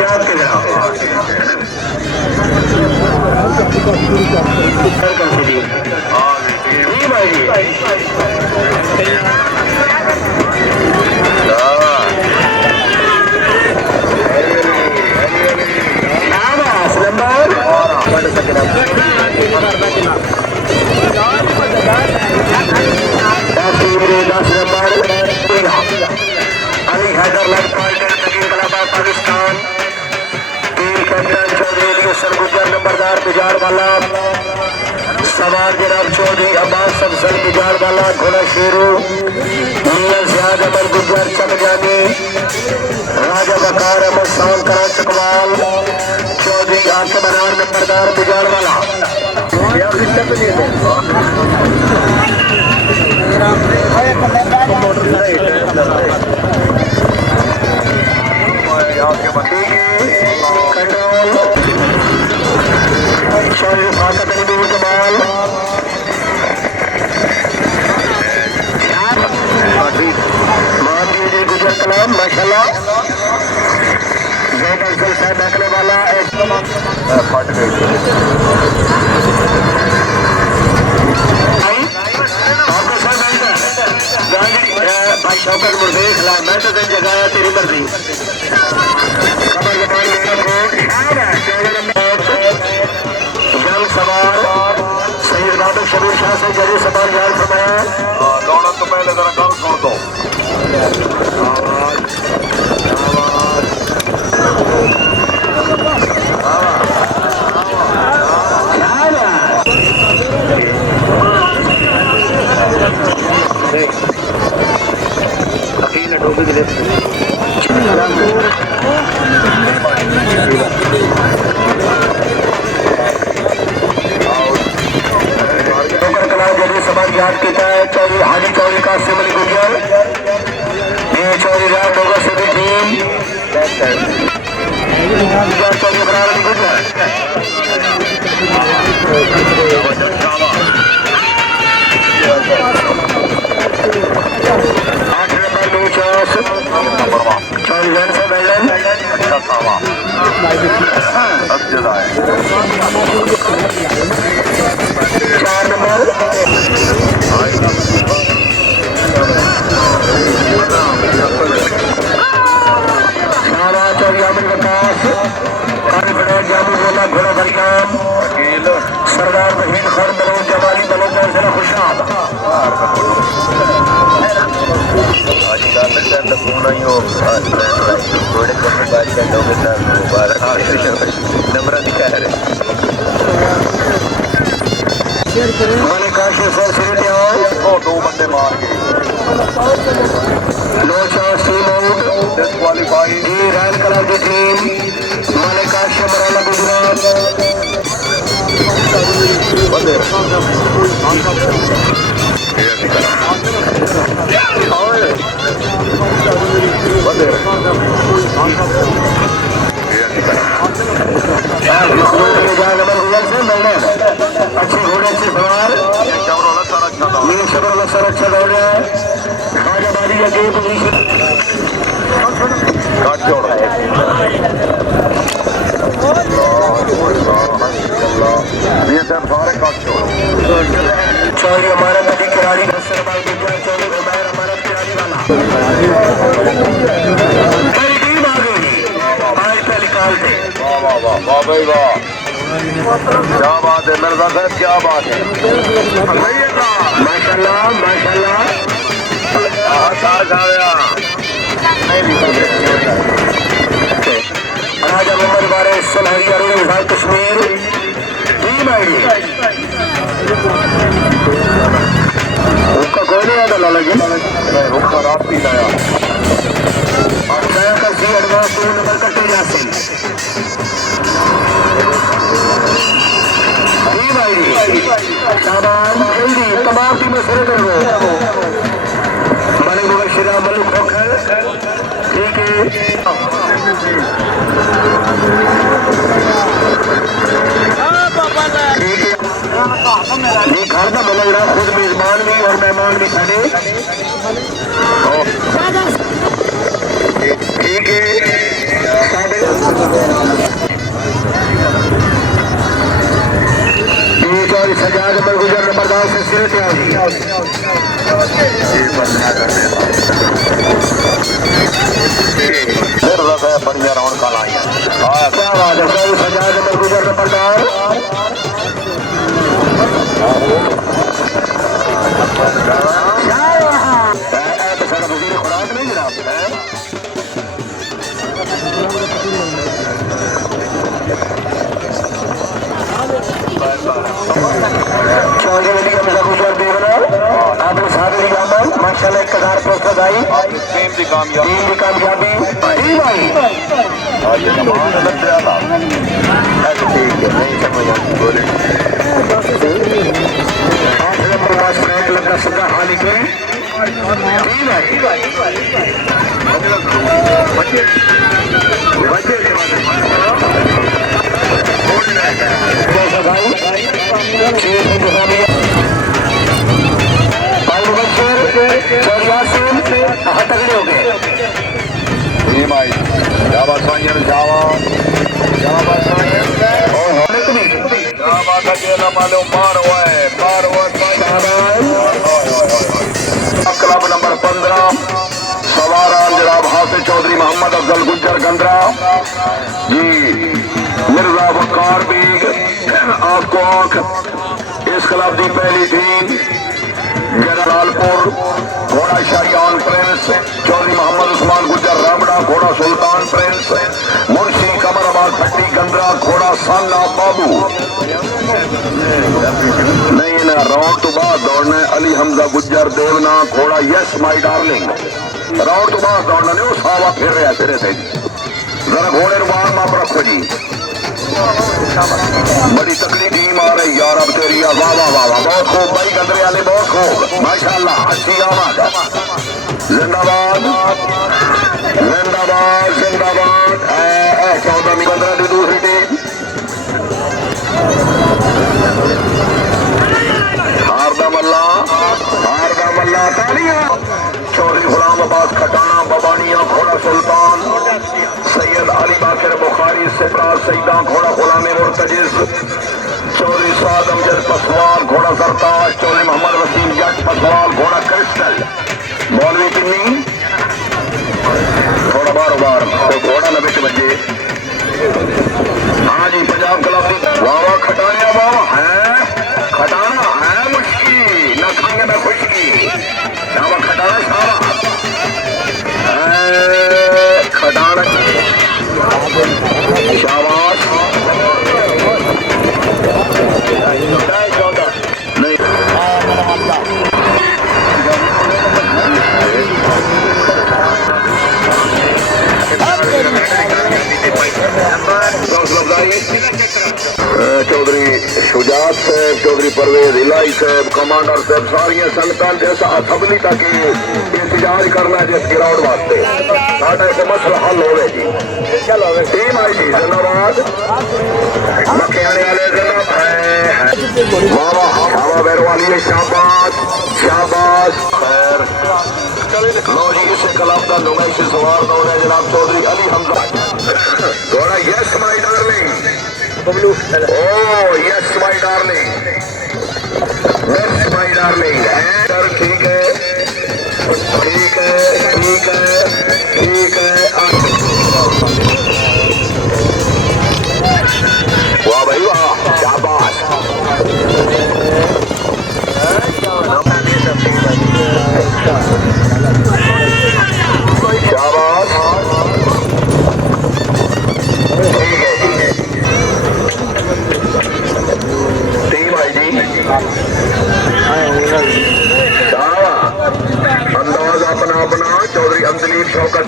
याद के अली हैदर पाकिस्तान टीम कैप्टन चौधरी सरगुजर नंबरदार बिजार वाला सवार जनाब चौधरी अब्बास अफजल बिगाड़ वाला घोड़ा शेरू मियां ज़ियाद अमर गुजर चक जाने राजा बकार अहमद शाम करा चकवाल चौधरी आके बनार नंबरदार बिगाड़ वाला शौर्य फाकत अली कमाल महावीर गुजर कलाम माशाल्लाह जैद अफजल साहब रखने वाला फट गई भाई शौकत मुर्दे खिला मैं तो दिन जगाया तेरी मर्जी खबर जंग सवार सैयद बादल शबीर शाह से जरूर सवार याद फरमाया दौड़न तो पहले जरा गल सुन दो अकेले डोबे दिले समाज याद किया है चौधरी हाजी चौधरी कासिम अली गुजर ये चौधरी राम डोगर से भी टीम चौधरी बरार अली गुजर 8 नंबर 49 चौधरी जैन से बैलन चार नंबर घोड़ा बरियाम सरदार बहीन खान बलोच जवाली बलोच जरा खुशाब दो बंदे मार गए no chance team out disqualify rain colour की टीम मालिक आशिम मराला गुजरात बंदे अच्छे घोड़े अच्छे सवार ये शबर सर अच्छा दौड़ रहा है खाजाबादी अगे पोजीशन काट जोड़ ये सब सारे काट जोड़ चौधरी हमारा नदी किराड़ी चौधरी उमैर हमारा किराड़ी वाला कई टीम आ गई आज पहली काल से वाह वाह वाह वाह भाई वाह क्या बात है मिर्जा साहब क्या बात है माशाल्लाह माशाल्लाह राजा मोहम्मद बारे सुनहरी अरुण विभाग कश्मीर टीम आईडी उसका कोई नहीं आता लगे उसका रात पी लाया और नया का सी एडवांस नंबर कटे जाते तमाम टीमें शुरू कर रहे मलिक मुबशिरा मलिक खोखर ठीक है ये घर का बदल रहा खुद मेजबान भी और मेहमान भी खड़े ठीक है सजाद अमर गुजर नंबरदार से सिर त्यागी बढ़िया राउंड का लाई क्या बात है सजाद अमर गुजर नंबरदार वजीर खुराक नहीं जनाब टीम की कामयाबी जी भाई ये कमाल लग गया था ठीक है नहीं समझ आती बोले आखिर नंबर पास ब्रेक लगा सका हाली के जी भाई तगड़े हो गए टीम आई शाबाश भाइयों शाबाश शाबाश शाबाश अकेला मालूम पार हुआ है क्लब नंबर 15 सवारा जनाब हाफिज चौधरी मोहम्मद अफजल गुज्जर गंदरा जी मिर्जा वकार बेग आपको आंख इस क्लब की पहली टीम जलालपुर घोड़ा शारियान प्रिंस चौधरी मोहम्मद उस्मान गुज्जर रामड़ा घोड़ा सुल्तान प्रिंस मुंशी कमराबाद भट्टी गंदरा घोड़ा सान्ना बाबू नहीं ना राउंड तो बाद दौड़ना है अली हमजा गुज्जर देवना घोड़ा यस माई डार्लिंग राउंड तो बाद दौड़ना नहीं वो सावा फिर रहा सिरे से जरा घोड़े रुबान माप रखो जी बड़ी तकड़ी टीम आ रही यार अब तेरी वाह वाह वाह वाह बहुत खूब भाई गंदरे वाले बहुत खूब माशाल्लाह अच्छी आवाज जिंदाबाद जिंदाबाद जिंदाबाद 14 की दूसरी टीम हारदा मल्ला तालियां चौधरी गुलाम अब्बास खटाना बबानिया घोड़ा सुल्तान सैयद अली बाकर बुखारी सिपरा सईदा घोड़ा गुलाम मुर्तजिज चौधरी साद अमजद पसवाल घोड़ा सरताज चौधरी मोहम्मद वसीम जट पसवाल घोड़ा क्रिस्टल मौलवी पिन्नी थोड़ा बार तो घोड़ा न बिच बजे हाँ जी पंजाब क्लब वाह खटाना वाह है खटाना है मुश्किल न खाएंगे न खुशकी शाबा खटाना शाबा खटाना शाबाश नहीं चौधरी शुजात साहब चौधरी परवेज इलाही साहब कमांडर साहब सारिया संगतान जैसा अथबली तक इंतजार करना जिस ग्राउंड वास्ते साडा एक मसला हल होवे जी टीम आई जी जिंदाबाद मखियाने वाले जिंदाबाद हवा बैर वाली शाबाश शाबाश खैर लो जी इस क्लब का नुमाइश सवार दौर है जनाब चौधरी अली हमजा थोड़ा yes my darling Oh, yes, my darling. Yes, my darling. Sir ठीक है ठीक है ठीक है ठीक है वाह भाई वाह शाबाश शाबाश ठीक है अंदाज अपना अपना चौधरी अंदलीब शौकत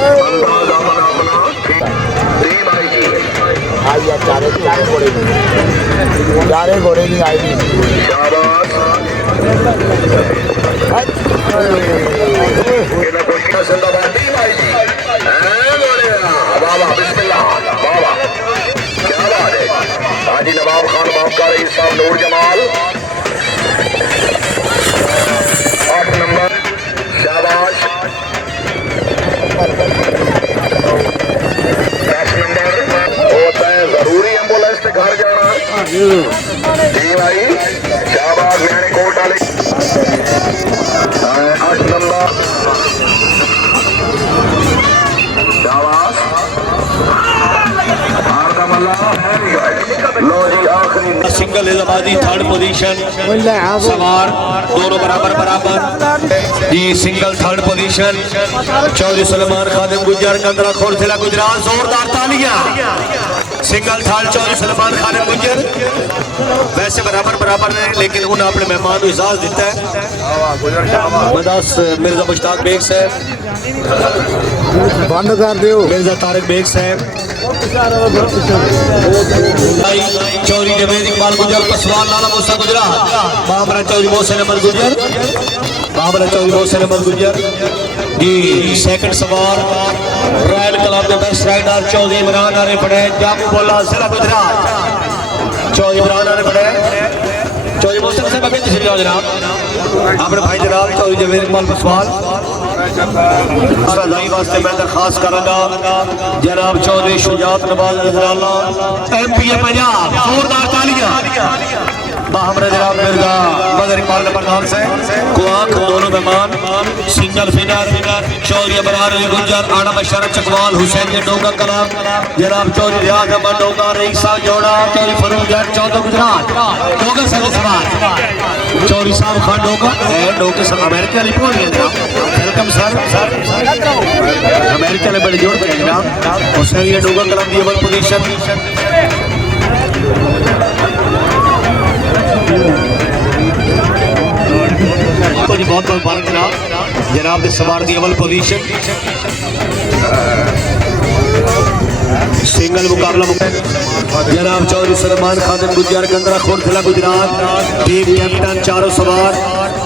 अंदाज अपना अपना टीम आई जी चारे घोड़े की आई शाबाश जिंदाबाद टीम आई जी बाबा बिस्मिल्लाह बाबा क्या बात है हाजी नवाब खान बाप का रईस साहब नूर जमाल 8 नंबर शाबाश 10 नंबर होता है जरूरी एम्बुलेंस से घर जाना जी भाई शाबाश मैंने कोट डाले 8 नंबर शाबाश लो जी आखिरी सिंगल इजाबादी थर्ड पोजीशन सवार दोनों बराबर जी single third position Chaudhary Salman Khadim Gujjar कंदरा खोरथिला गुजरात जोरदार तालियां सिंगल थाल चौधरी सलमान खान गुजर वैसे बराबर ने लेकिन उन्हें अपने मेहमान को इजाजत दिता है। मदास मिर्जा मुश्ताक बेग साहब बंद कर दो। मिर्जा तारिक बेग साहब चौधरी जवेद इकबाल गुजर पसवान लाला मूसा गुजरात मामरा चौधरी मोहसिन अहमद गुजर जी सेकंड सवार रॉयल क्लब के बेस्ट राइडर चौधरी इमरान आने पड़े जामू बोला जिला गुजरात चौधरी इमरान आने पड़े चौधरी मोहसिन साहब अभी तशरीफ लाओ जनाब अपने भाई जनाब चौधरी जवेद इकबाल पसवान सदाई वास्ते मैं दरखास्त करूंगा जनाब चौधरी शुजात नवाज नजराना MP पंजाब जोरदार तालियां बाहमरा जनाब मिर्जा बदर इकबाल नंबरदार से कुआक दोनों मेहमान सिंगल फिनर चौधरी अबरार अली गुजर आड़ा बशरत चकवाल हुसैन के डोंगा कला जनाब चौधरी रियाज अहमद डोंगा रईसा जोड़ा चौधरी फरूक जट चौधरी गुजरात डोंगा से सवाल चौधरी साहब खान डोंगा डोंगे सब अमेरिका रिपोर्ट है जनाब वेलकम सर अमेरिका ने बड़े जोड़ पे जनाब हुसैन ये डोंगा कला दी अव्वल पोजीशन बहुत मुबारक जनाब के सवार की अव्वल पोजीशन सिंगल मुकाबला जनाब चौधरी सलमान खान गुजर गंदरा खोड़ जिला गुजरात टीम कैप्टन चारों सवार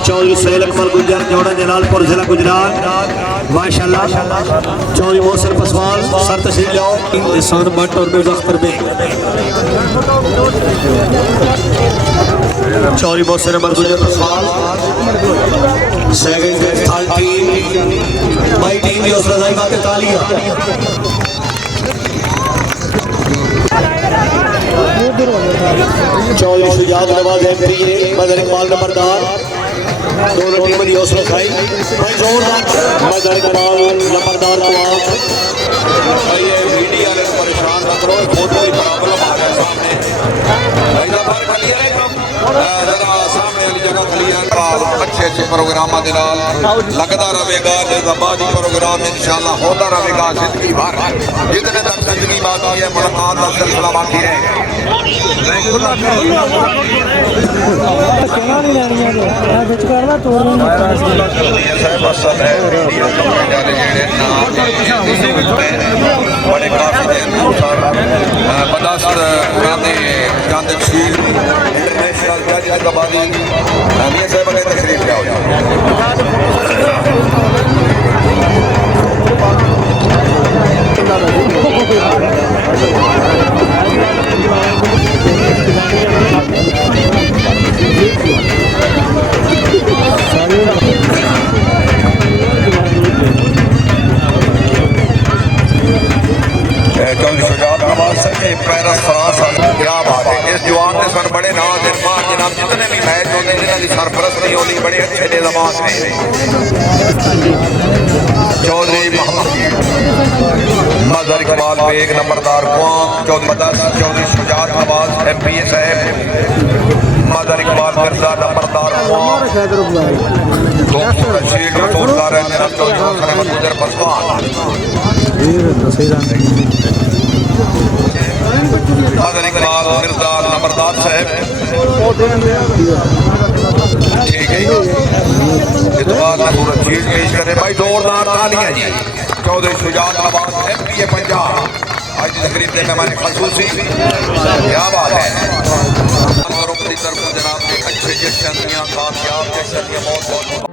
चौधरी सहेल अकमल गुजर जोड़ा जलालपुर जिला गुजरात माशाल्लाह चौधरी मोहसिन पसवान सर तशरीफ लाओ एहसान भट्ट और मिर्जा अख्तर बेग चौधरी मोहसिन अहमद गुजर Paswan second third team my team की हौसला अफजाई बातें तालियां चौधरी शुजात नवाज MP बदर इकबाल नंबरदार दोनों टीमों की हौसला अफजाई भाई जोरदार बदर इकबाल नंबरदार को भाई ये मीडिया वाले को परेशान ना करो फोटो ही प्रॉब्लम आ गया सामने भाई दा बाहर खाली है जरा सामने वाली जगह खाली है अच्छे प्रोग्राम दे नाल लगदा रहेगा जज़बाती प्रोग्राम इंशाअल्लाह होता रहेगा जिंदगी भर जितने तक जिंदगी बाकी है मुलाकात का सिलसिला बाकी रहेगा बड़े काफी देर बदस्त इंटरनेशनल जज हैदराबादी मियां साहब ने तशरीफ लिया चौधरी शुजात नवाज सके पैरस फ्रांस क्या बात है इस जवान ने सन बड़े नाज इरफान जनाब जितने भी मैच होते जिन्हों की सरपरस्ती होती बड़े अच्छे निज़ामात ने चौधरी मजहर इकबाल बेग नंबरदार कुआं चौधरी शुजात नवाज MPA साहब मजहर इकबाल मिर्जा नंबरदार कुआं शेख रसूलदार चौधरी मोहसिन गुजर पसवान मजहर इकबाल मिर्जा नंबरदार साहब ठीक है इस बात में पूरा चीज पेश करे भाई जोरदार तालियां जी चौधरी शुजात नवाज MPA पंजाब आज तकरीब में मेहमान खसूसी क्या बात है जनाब के अच्छे जश्न कामयाब जश्न बहुत बहुत